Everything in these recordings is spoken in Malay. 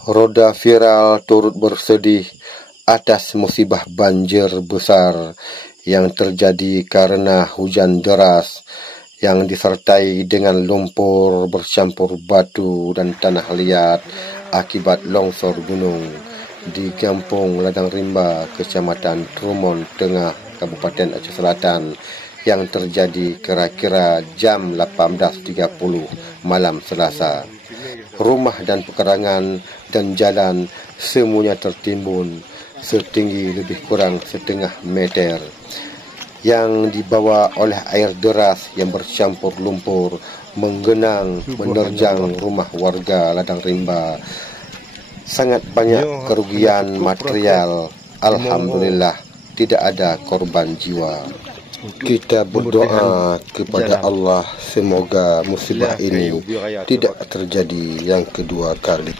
Roda viral turut bersedih atas musibah banjir besar yang terjadi karena hujan deras yang disertai dengan lumpur bercampur batu dan tanah liat akibat longsor gunung di Kampung Ladang Rimba, Kecamatan Trumon Tengah, Kabupaten Aceh Selatan yang terjadi kira-kira jam 18.30 malam Selasa. Rumah dan pekarangan dan jalan semuanya tertimbun setinggi lebih kurang setengah meter yang dibawa oleh air deras yang bercampur lumpur menggenang menerjang rumah warga Ladang Rimba. Sangat banyak kerugian material. Alhamdulillah tidak ada korban jiwa. Kita berdoa kepada Allah semoga musibah ini tidak terjadi yang kedua kali.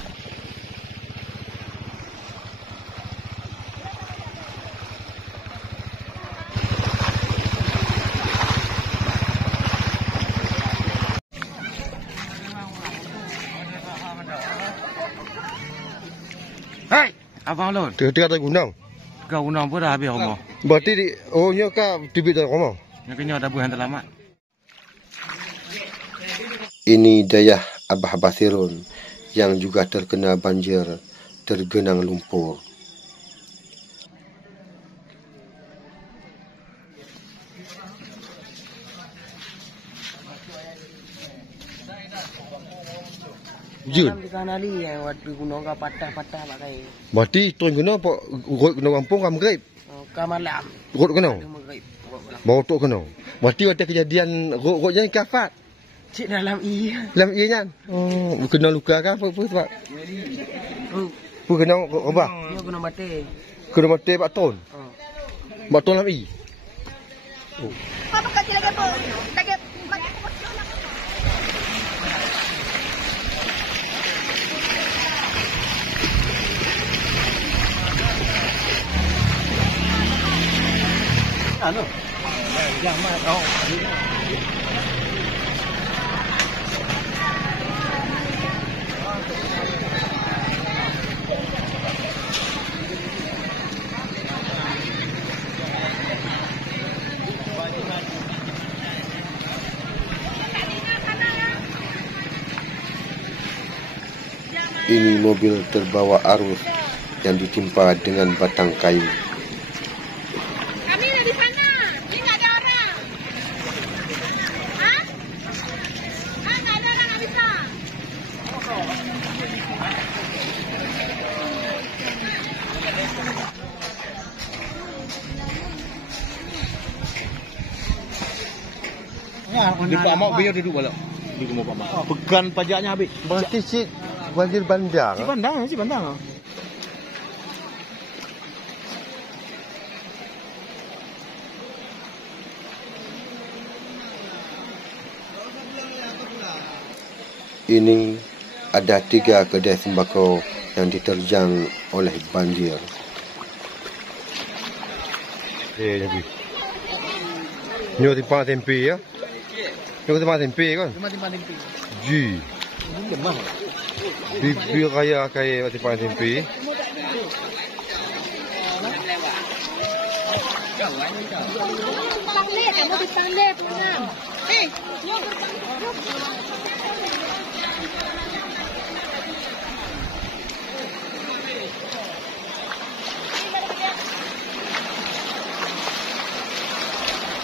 Hei, abang Lon. Tiga ada gunung. Kau gunung pun dah habis rumah. Berarti di ohnya kah tibit dah rumah. Yang kena ada buah yang terlamat. Ini dayah Abah Basirun yang juga terkena banjir, tergenang lumpur. Jun. Di sana ni yang waktu gunung kau patah-patah pakai. Berarti tuan kena apa urut kena kampung kam grip. Kau malam. Urut kena. Maghrib. Baru tok kena. Berarti waktu kejadian urut-urutnya kafat. Cik dalam i. Dalam iya kan. Oh, kena luka kan apa sebab? Pu kena apa? Dia kena mati. Kena mati 4 tahun. 4 tahun dalam i. Oh. Apa kecil lagi apa? Lagi makan Anu. Jangan oh. Ini mobil terbawa arus yang ditimpa dengan batang kayu. Kami di sana. Ini nggak ada orang. Hah? Nggak ada orang, nggak bisa. Di Pak Mak biar duduk balik. Di rumah Pak Mak. Pekan pajaknya habis. Berarti cik banjir bandang. Si bandang, si bandang. Ini ada 3 kedai sembako yang diterjang oleh banjir. Jadi. Nyo timpa tempe ya. Nyo timpa tempe kan? Timah tempe. Ji. Lemah. Bibi kaya timpa tempe. Tanglet, kamu di tanglet. Eh,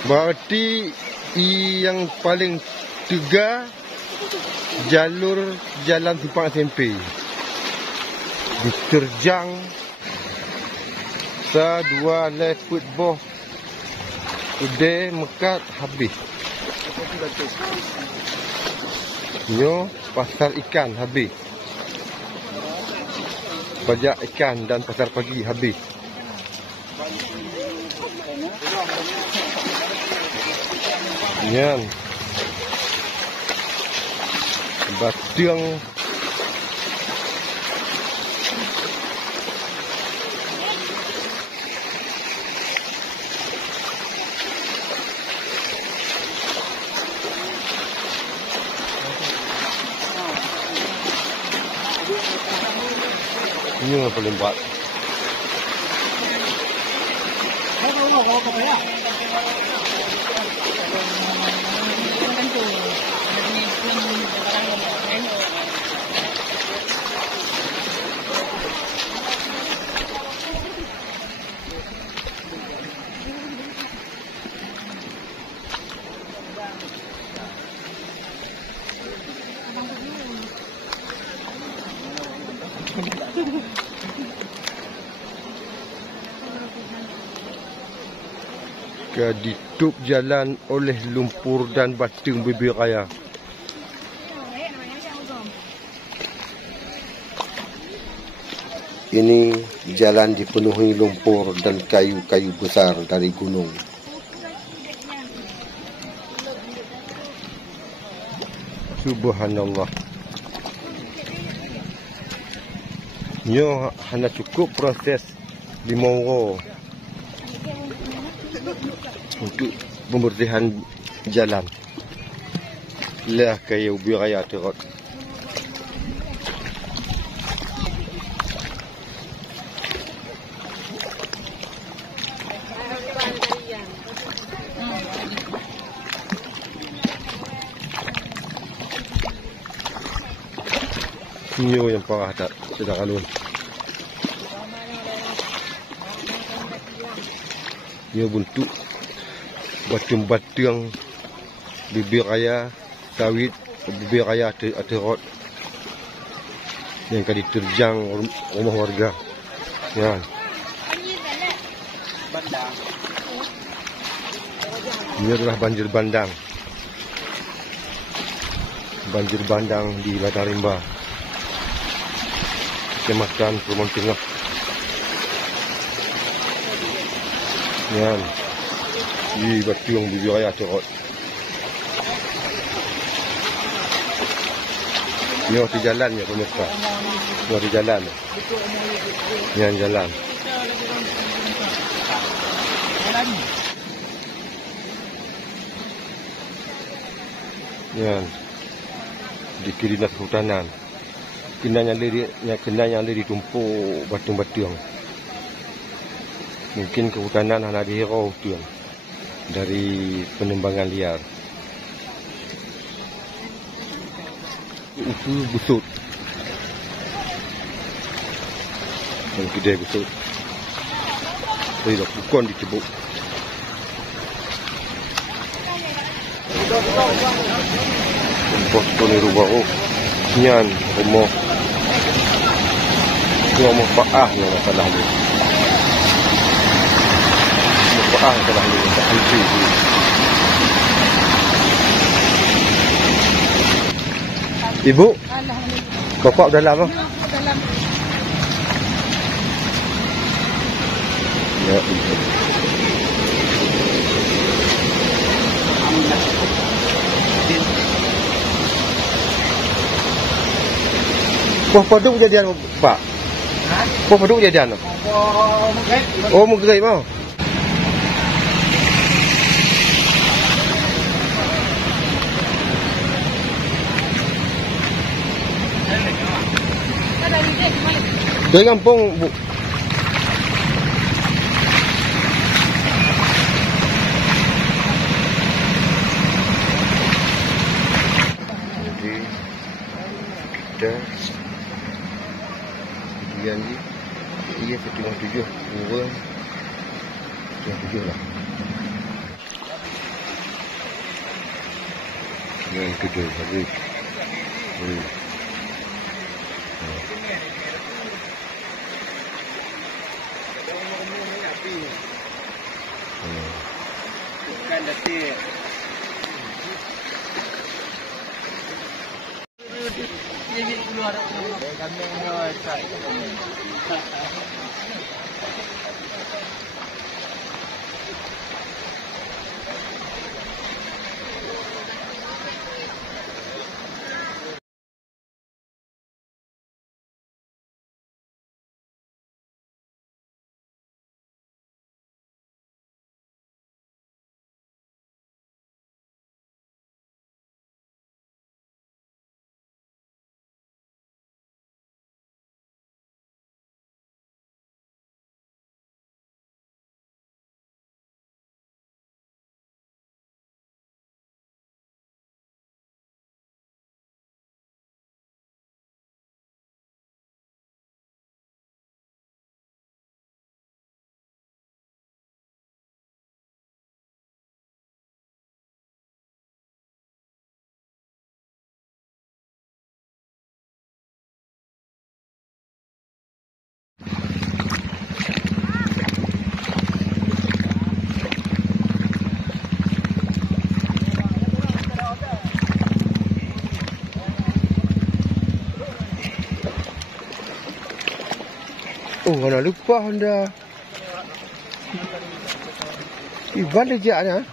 Berarti yang paling tegar jalur jalan Simpang SMP diterjang dua leput boh udah mekat habis. Nyo pasar ikan habis, bajak ikan dan pasar pagi habis. Yan. Batiang Ini yang paling berat. Ditutup jalan oleh lumpur dan batu bibir raya. Ini jalan dipenuhi lumpur dan kayu-kayu besar dari gunung. Subhanallah. Nyo hanya cukup proses 5 orang untuk pembersihan jalan. Lah kayu bibir raya terot. Nyo yang parah tak sedang alun. Nyo bentuk batu-batu bibir raya sawit, bibir raya terot yang kali terjang rumah warga. Ya. Ini adalah banjir bandang. Banjir bandang di Ladang Rimba, Kecamatan Perumon Tengah. Ya. Di batu yang bibir raya terot. Ini waktu jalan ya pemirsa. Ini waktu jalan. Ini jalan. Ya. Di kiri dinas kehutanan. Kenanya liri tumpuk batu-batu. Mungkin kehutanan hanya dihirau tu dari penembangan liar. Itu busuk. Yang gede busuk. Tadi dah bukan dicebuk. Bos ni rumah nyan rumah. Rumah Pak yang salah ni. Pak salah ni tak hancur. Ibu, bapak dalam ah. Ya. Poh paduk jadian Pak. Poh paduk jadian. Oh, menggerai mau. Dari kampung Bu. Jadi kita kemudian ni ia 1.7 kurang 1.7 lah. Yang kedua habis. Bukan detik. Ini keluar. Kami Oh, mana lupa anda. Iban lejaknya.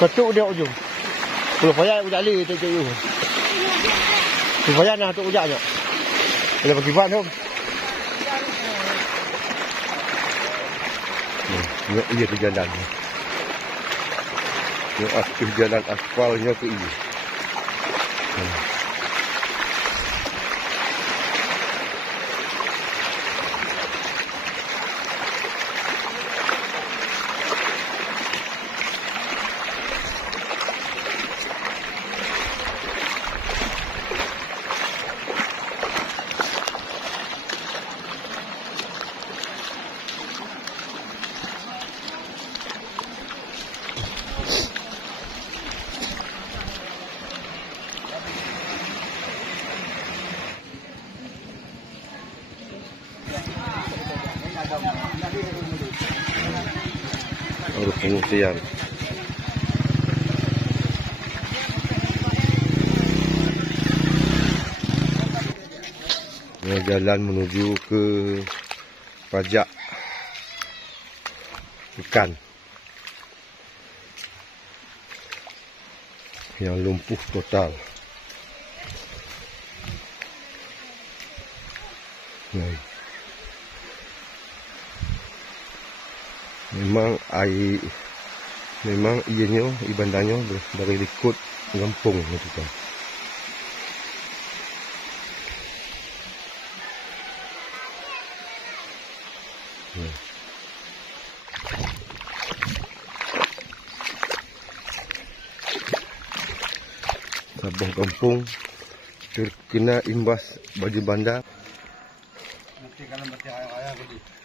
Ketuk dia ujung. Kalau payah ujak li tu cik you. Tu payah nak tu ujak je. Boleh bagi ban tu. Ya, iya tu jalan. Ya, aktif jalan aspalnya tu iya. Urus pengungsian. Ini jalan menuju ke pajak ikan yang lumpuh total. Memang ianya ibandanya dari likut Lampung gitu kan. Sabang kampung terkena imbas banjir bandar.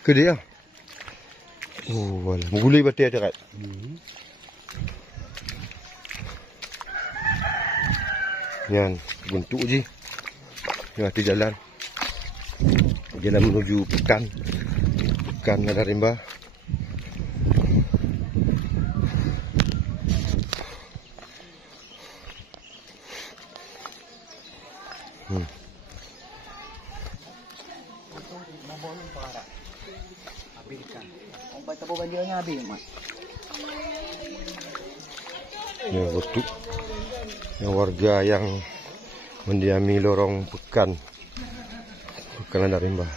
Ke dia? Oh, walah. Menggulai batik ada kat? Yan, bentuk je. Yang hati jalan. Jalan menuju Pekan. Pekan Nadar Rimba. Ya, betul. Yang warga yang mendiami lorong Pekan Nadar Rimba.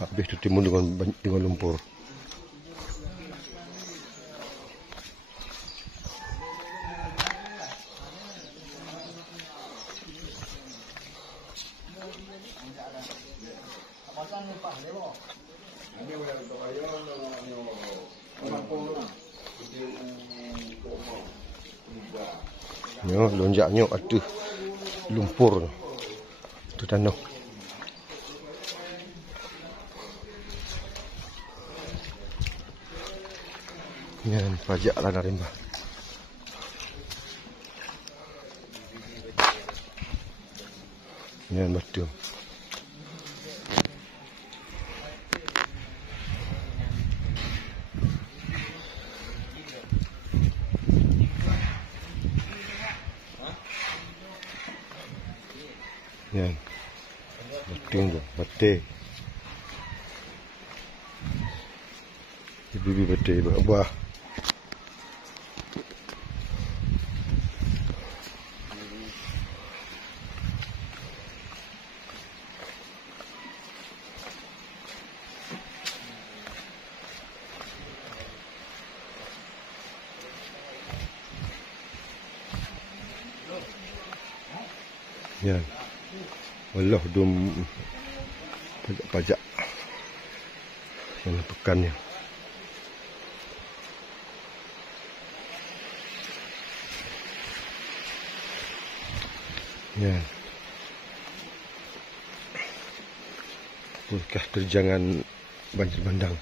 Habis tertimbun dengan lumpur. Ya, lonjaknya ada lumpur tu tanah. Ini pajak Nadar Rimba. Ini betul. Yan. Betul tu, betul. Bibi betul buah. Ya, Allah dum pajak yang pekannya. Ya, apakah terjangan banjir bandang?